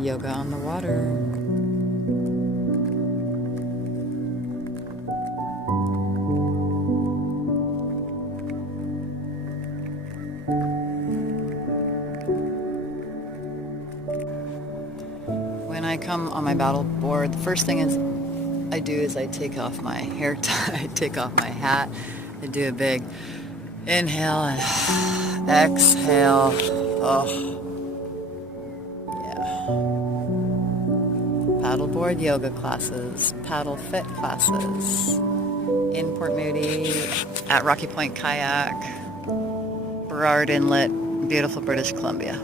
Yoga on the water. When I come on my paddleboard, the first thing I do is I take off my hair tie, I take off my hat, I do a big inhale and exhale. Oh, yeah. Paddleboard yoga classes, paddle fit classes in Port Moody, at Rocky Point Kayak, Burrard Inlet, beautiful British Columbia.